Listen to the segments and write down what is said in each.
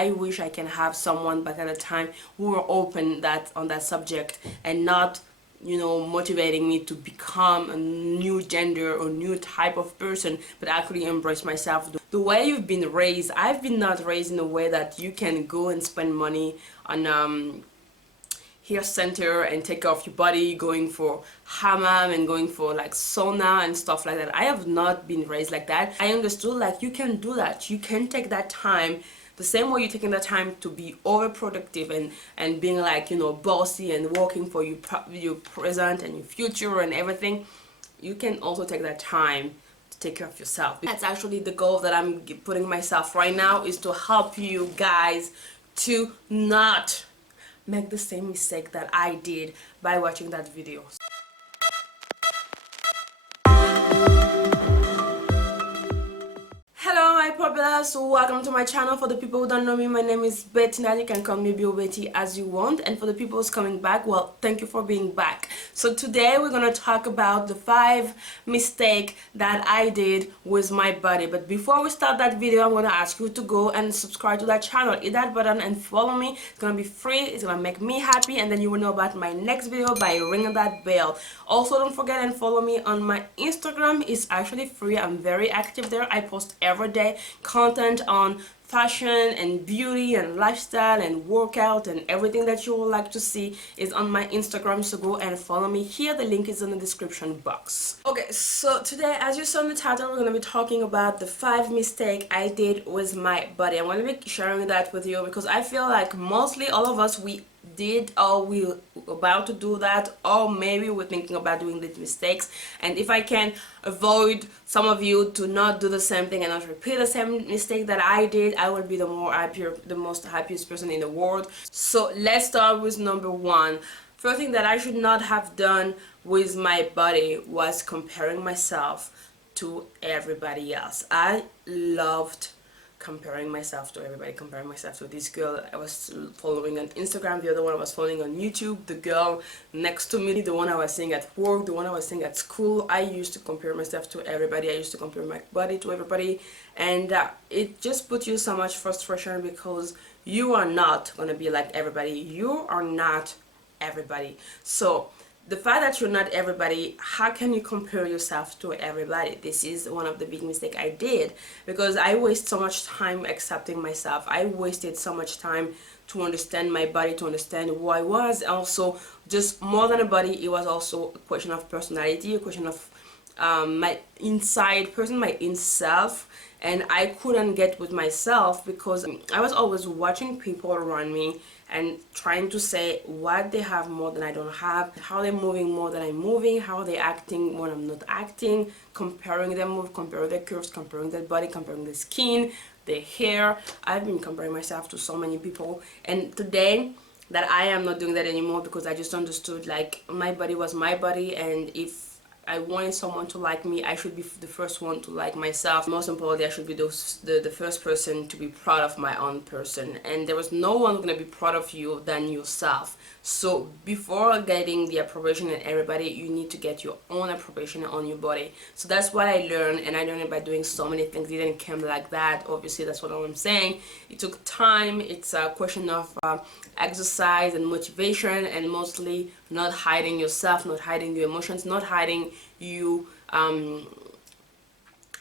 I wish I can have someone back at the time who were open on that subject, and not, you know, motivating me to become a new gender or new type of person, but actually embrace myself. The way you've been raised, I've been not raised in a way that you can go and spend money on hair center and take care of your body, going for hammam and going for like sauna and stuff like that. I have not been raised like that. I understood like you can do that. You can take that time the same way you're taking that time to be overproductive and being like, you know, bossy and working for your present and your future and everything. You can also take that time to take care of yourself. That's actually the goal that I'm putting myself right now, is to help you guys to not make the same mistake that I did by watching that video. Hello my popular, so welcome to my channel. For the people who don't know me, my name is Betty. Now you can call me Betty as you want, and for the people who's coming back, well, thank you for being back. So today we're gonna talk about the 5 mistakes that I did with my body. But before we start that video, I'm gonna ask you to go and subscribe to that channel, hit that button and follow me. It's gonna be free, it's gonna make me happy, and then you will know about my next video by ringing that bell. Also, don't forget and follow me on my Instagram. It's actually free. I'm very active there. I post every day content on fashion and beauty and lifestyle and workout, and everything that you would like to see is on my Instagram, so go and follow me here. The link is in the description box. Okay, so today, as you saw in the title, we're going to be talking about the 5 mistakes I did with my body. I'm going to be sharing that with you because I feel like mostly all of us, we did, or we're about to do that, or maybe we're thinking about doing these mistakes. And if I can avoid some of you to not do the same thing and not repeat the same mistake that I did, I will be the most happiest person in the world. So let's start with number 1. First thing that I should not have done with my body was comparing myself to everybody else. I loved comparing myself to everybody, comparing myself to this girl I was following on Instagram, the other one I was following on YouTube, the girl next to me, the one I was seeing at work, the one I was seeing at school. I used to compare myself to everybody. I used to compare my body to everybody, and it just put you so much frustration because you are not gonna be like everybody. You are not everybody. So the fact that you're not everybody, how can you compare yourself to everybody? This is one of the big mistakes I did, because I wasted so much time accepting myself. I wasted so much time to understand my body, to understand who I was. Also, just more than a body, it was also a question of personality, a question of my inside person, my in self. And I couldn't get with myself because I was always watching people around me and trying to say what they have more than I don't have, how they're moving more than I'm moving, how they're acting when I'm not acting, comparing them with, comparing their curves, comparing their body, comparing their skin, their hair. I've been comparing myself to so many people, and today that I am not doing that anymore, because I just understood like my body was my body, and if I wanted someone to like me, I should be the first one to like myself. Most importantly, I should be the first person to be proud of my own person. And there was no one going to be proud of you than yourself. So before getting the approbation of everybody, you need to get your own approbation on your body. So that's what I learned, and I learned it by doing so many things. It didn't come like that. Obviously, that's what I'm saying. It took time. It's a question of exercise and motivation, and mostly not hiding yourself, not hiding your emotions, not hiding your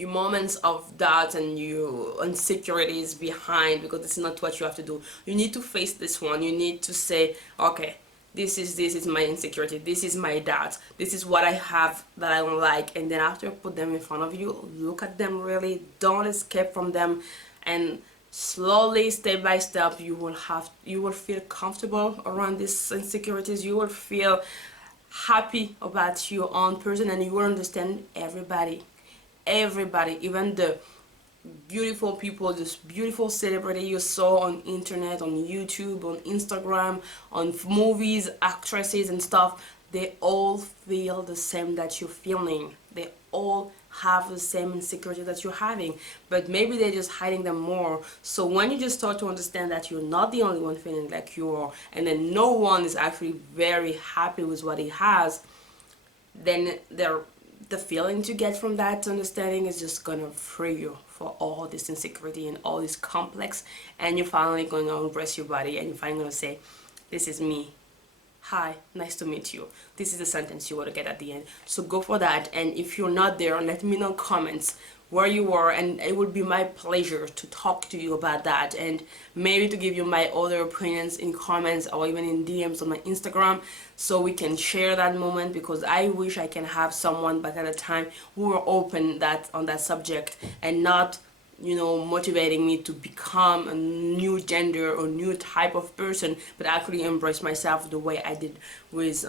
moments of doubt and your insecurities behind, because it's not what you have to do. You need to face this one. You need to say, okay, this is my insecurity, this is my doubt, this is what I have that I don't like, and then after you put them in front of you, look at them really, don't escape from them, and slowly, step by step, you will feel comfortable around these insecurities. You will feel happy about your own person, and you will understand everybody, even the beautiful people, this beautiful celebrity you saw on internet, on YouTube, on Instagram, on movies, actresses and stuff. They all feel the same that you're feeling. They all have the same insecurity that you're having, but maybe they're just hiding them more. So when you just start to understand that you're not the only one feeling like you are, and then no one is actually very happy with what he has, then the feelings you get from that understanding is just gonna free you for all this insecurity and all this complex, and you're finally going to embrace your body, and you're finally going to say, this is me. Hi, nice to meet you. This is the sentence you want to get at the end. So go for that, and if you're not there, let me know in comments where you were, and it would be my pleasure to talk to you about that, and maybe to give you my other opinions in comments or even in DMs on my Instagram, so we can share that moment, because I wish I can have someone back at a time who were open on that subject, and not, you know, motivating me to become a new gender or new type of person, but actually embrace myself the way I did with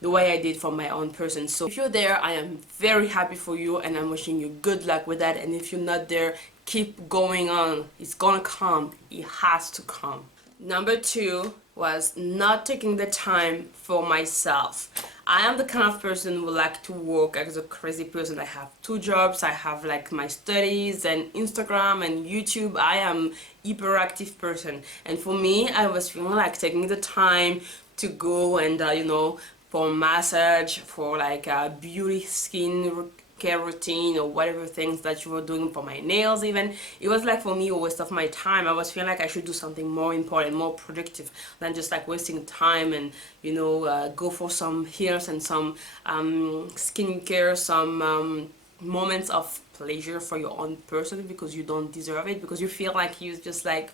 the way I did for my own person. So if you're there, I am very happy for you, and I'm wishing you good luck with that. And if you're not there, keep going on. It's gonna come. It has to come. Number 2 was not taking the time for myself. I am the kind of person who like to work as a crazy person. I have 2 jobs. I have like my studies and Instagram and YouTube. I am hyperactive person, and for me, I was feeling like taking the time to go and you know, for massage, for like a beauty skin care routine, or whatever things that you were doing, for my nails even. It was like, for me, a waste of my time. I was feeling like I should do something more important, more productive, than just like wasting time and, you know, go for some hairs and some skincare, some moments of pleasure for your own person, because you don't deserve it, because you feel like you just like,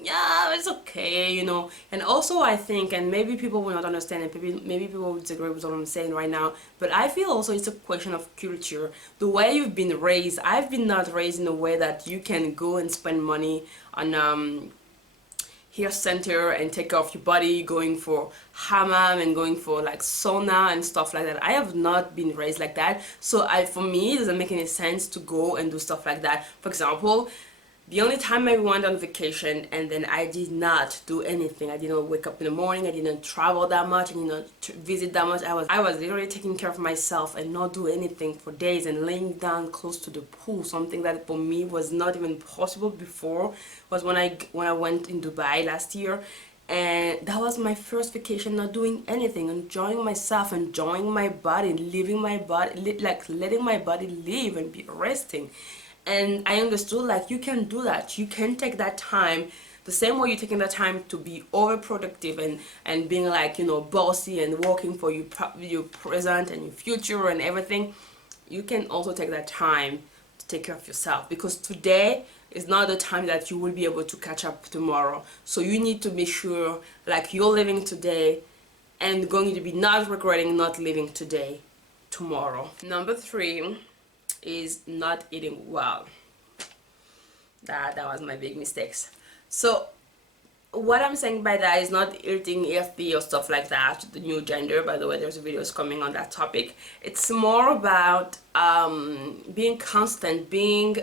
yeah, it's okay, you know. And also I think, and maybe people will not understand it, maybe people will disagree with what I'm saying right now, but I feel also it's a question of culture, the way you've been raised. I've been not raised in a way that you can go and spend money on hair center and take care of your body, going for hammam and going for like sauna and stuff like that. I have not been raised like that, so for me it doesn't make any sense to go and do stuff like that. For example, the only time I went on vacation and then I did not do anything, I didn't wake up in the morning, I didn't travel that much, I did not visit that much, I was literally taking care of myself and not do anything for days, and laying down close to the pool, something that for me was not even possible before, was when I went in Dubai last year. And that was my first vacation, not doing anything, enjoying myself, enjoying my body, living my body, like letting my body live and be resting. And I understood, like, you can do that. You can take that time the same way you're taking that time to be overproductive and being like, you know, bossy and working for your present and your future and everything. You can also take that time to take care of yourself, because today is not the time that you will be able to catch up tomorrow. So you need to be sure, like, you're living today and going to be not regretting not living today tomorrow. Number 3 is not eating well. That was my big mistakes. So what I'm saying by that is not eating healthy or stuff like that, the new gender. By the way, there's videos coming on that topic. It's more about being constant, being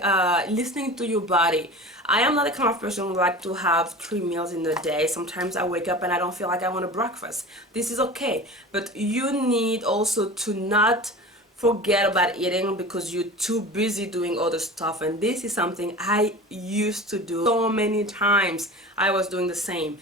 listening to your body. I am not the kind of person who like to have 3 meals in a day. Sometimes I wake up and I don't feel like I want a breakfast. This is okay, but you need also to not forget about eating because you're too busy doing other stuff. And this is something I used to do so many times. I was doing the same,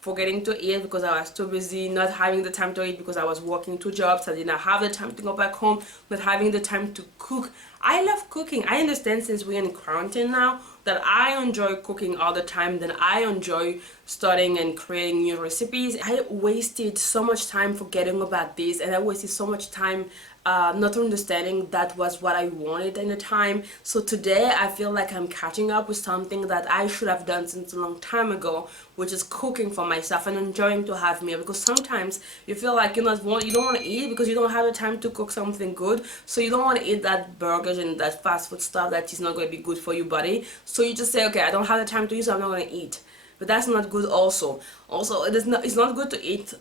forgetting to eat because I was too busy, not having the time to eat because I was working 2 jobs. I did not have the time to go back home, not having the time to cook. I love cooking. I understand, since we're in quarantine now, that I enjoy cooking all the time, that I enjoy studying and creating new recipes. I wasted so much time forgetting about this, and I wasted so much time not understanding that was what I wanted in the time. So today I feel like I'm catching up with something that I should have done since a long time ago, which is cooking for myself and enjoying to have meal. Because sometimes you feel like you don't want to eat because you don't have the time to cook something good, so you don't want to eat that burgers and that fast food stuff that is not going to be good for your body. So you just say, okay, I don't have the time to eat, so I'm not going to eat. But that's not good. Also it's not good to eat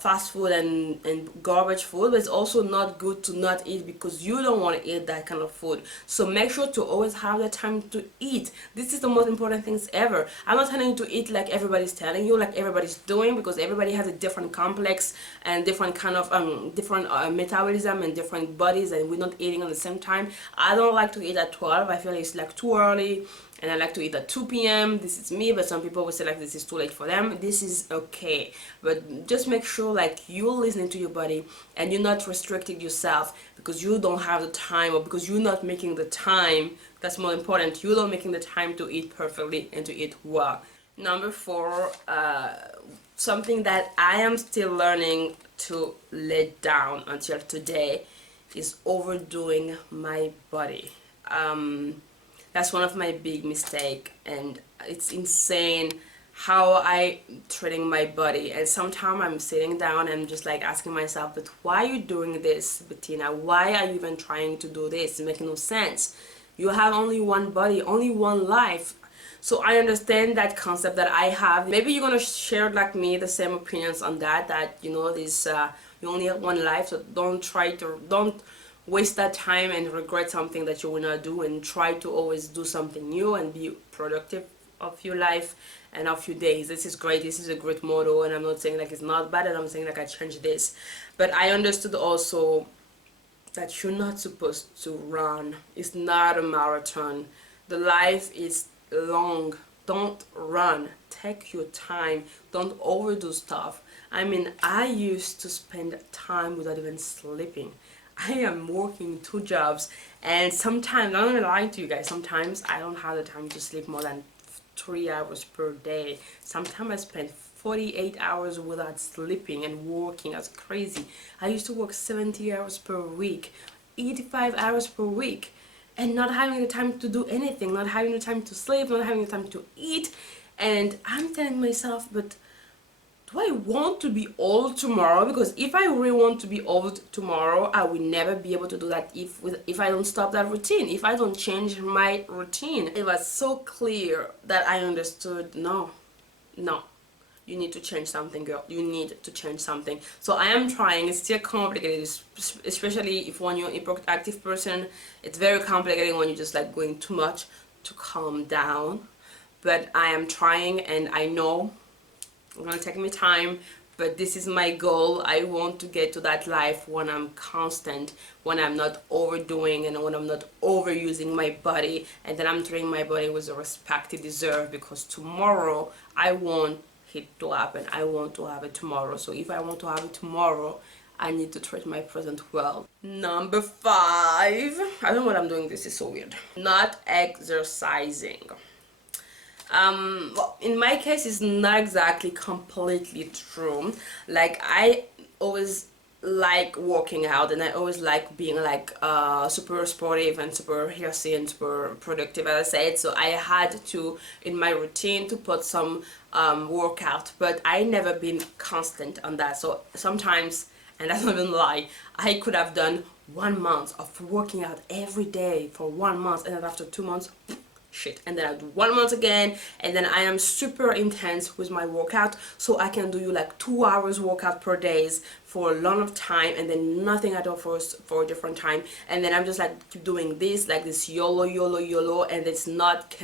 fast food and garbage food, but it's also not good to not eat because you don't want to eat that kind of food. So make sure to always have the time to eat. This is the most important things ever. I'm not telling you to eat like everybody's telling you, like everybody's doing, because everybody has a different complex and different kind of different metabolism and different bodies, and we're not eating at the same time. I don't like to eat at 12. I feel it's like too early. and I like to eat at 2 p.m. This is me, but some people will say like this is too late for them. This is okay, but just make sure like you're listening to your body and you're not restricting yourself because you don't have the time, or because you're not making the time. That's more important. You're not making the time to eat perfectly and to eat well. Number 4, something that I am still learning to let down until today is overdoing my body. That's one of my big mistake, and it's insane how I treating my body. And sometimes I'm sitting down and just like asking myself, but why are you doing this, Bettina? Why are you even trying to do this? It makes no sense. You have only one body, only one life. So I understand that concept that I have. Maybe you're gonna share like me the same opinions on that, that you know this you only have one life, so don't waste that time and regret something that you will not do, and try to always do something new and be productive of your life and of your days. This is great. This is a great motto, and I'm not saying like it's not bad, and I'm saying like I changed this. But I understood also that you're not supposed to run. It's not a marathon. The life is long. Don't run. Take your time. Don't overdo stuff. I mean, I used to spend time without even sleeping. I am working 2 jobs, and sometimes, I'm not gonna lie to you guys, sometimes I don't have the time to sleep more than 3 hours per day. Sometimes I spend 48 hours without sleeping and working as crazy. I used to work 70 hours per week, 85 hours per week, and not having the time to do anything, not having the time to sleep, not having the time to eat. And I'm telling myself, but do I want to be old tomorrow? Because if I really want to be old tomorrow, I will never be able to do that if I don't stop that routine, if I don't change my routine. It was so clear that I understood, no, you need to change something, girl. You need to change something. So I am trying. It's still complicated, especially if when you're an hyperactive person. It's very complicated when you're just like going too much to calm down. But I am trying, and I know it's gonna take me time, but this is my goal. I want to get to that life when I'm constant, when I'm not overdoing, and when I'm not overusing my body, and then I'm treating my body with the respect it deserves, because tomorrow I want it to happen. I want to have it tomorrow. So if I want to have it tomorrow, I need to treat my present well. Number 5, I don't know what I'm doing. This is so weird. Not exercising. Well, in my case, it's not exactly completely true. Like, I always like working out, and I always like being like super sportive and super healthy and super productive, as I said. So I had to, in my routine, to put some workout, but I never been constant on that. So sometimes, and that's not even a lie, I could have done 1 month of working out every day for 1 month, and then after 2 months, shit, and then I do 1 month again, and then I am super intense with my workout, so I can do like 2 hours workout per days for a long of time, and then nothing at all for a different time, and then I'm just like keep doing this, like this YOLO, and it's not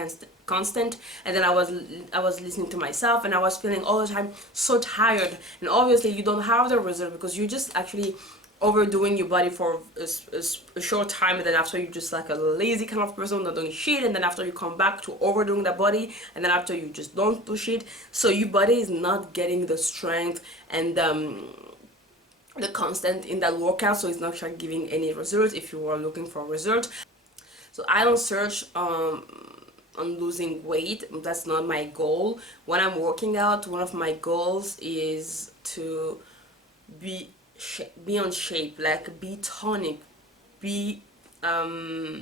constant. And then I was listening to myself, and I was feeling all the time so tired, and obviously you don't have the result because you just actually overdoing your body for a short time, and then after you just like a lazy kind of person, not doing shit, and then after you come back to overdoing the body, and then after you just don't do shit, so your body is not getting the strength and the constant in that workout, so it's not like giving any result if you are looking for a result. So I don't search on losing weight. That's not my goal. When I'm working out, one of my goals is to be on shape, like be tonic, be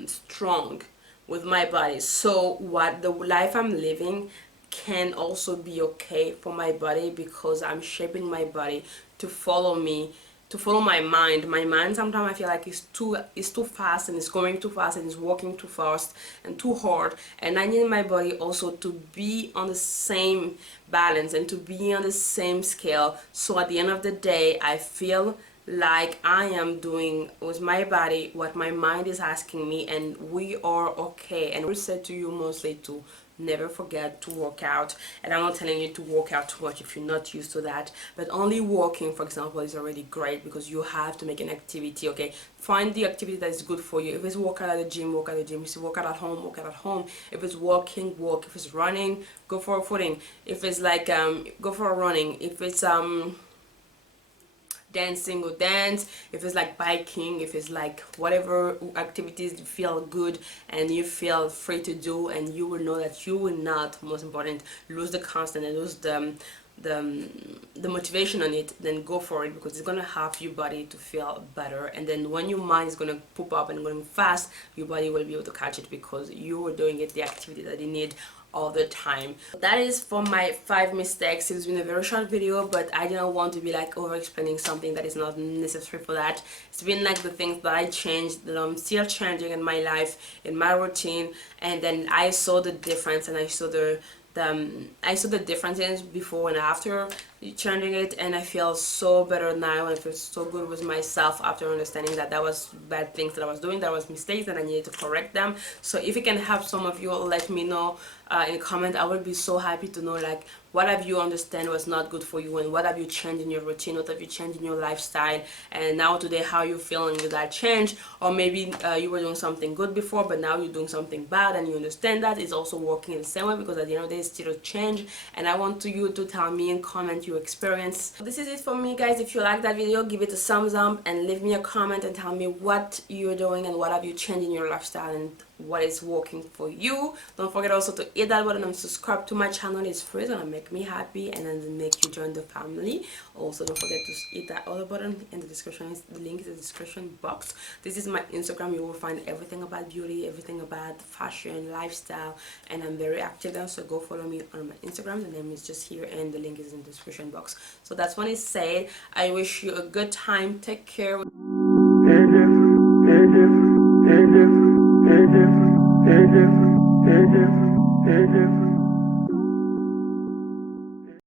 strong with my body, so what the life I'm living can also be okay for my body, because I'm shaping my body to follow me, to follow my mind. My mind sometimes I feel like it's too fast, and it's going too fast, and it's working too fast and too hard, and I need my body also to be on the same balance and to be on the same scale, so at the end of the day I feel like I am doing with my body what my mind is asking me, and we are okay. And we said to you mostly to never forget to work out. And I'm not telling you to work out too much if you're not used to that, but only walking, for example, is already great, because you have to make an activity. Okay, find the activity that is good for you. If it's work out at the gym, work at the gym. If it's work out at home, work out at home. If it's walking, walk. If it's running, go for a footing. If it's like go for a running. If it's dancing, go dance. If it's like biking, if it's like whatever activities you feel good and you feel free to do, and you will know that you will not, most important, lose the constant and lose the motivation on it, then go for it, because it's gonna help your body to feel better. And then when your mind is gonna pop up and going fast, your body will be able to catch it, because you were doing it, the activity that you need all the time. That is for my 5 mistakes. It's been a very short video, but I didn't want to be like over explaining something that is not necessary for that. It's been like the things that I changed, that I'm still changing in my life, in my routine, and then I saw the difference, and I saw the differences before and after changing it, and I feel so better now, and I feel so good with myself after understanding that that was bad things that I was doing, that was mistakes, and I needed to correct them. So if it can help some of you, let me know in comment. I would be so happy to know, like, what have you understand was not good for you, and what have you changed in your routine, what have you changed in your lifestyle, and now today how you feeling with that change. Or maybe you were doing something good before, but now you're doing something bad, and you understand that it's also working in the same way, because at the end of the day it's still a change. And I want you to tell me in comment your experience. So this is it for me, guys. If you like that video, give it a thumbs up and leave me a comment and tell me what you're doing and what have you changed in your lifestyle and what is working for you. Don't forget also to hit that button and subscribe to my channel. It's free, it's gonna make me happy and then make you join the family. Also, don't forget to hit that other button in the description. The link is in the description box. This is my Instagram. You will find everything about beauty, everything about fashion, lifestyle, and I'm very active there, so go follow me on my Instagram. The name is just here and the link is in the description box. So that's when it's said. I wish you a good time. Take care. It is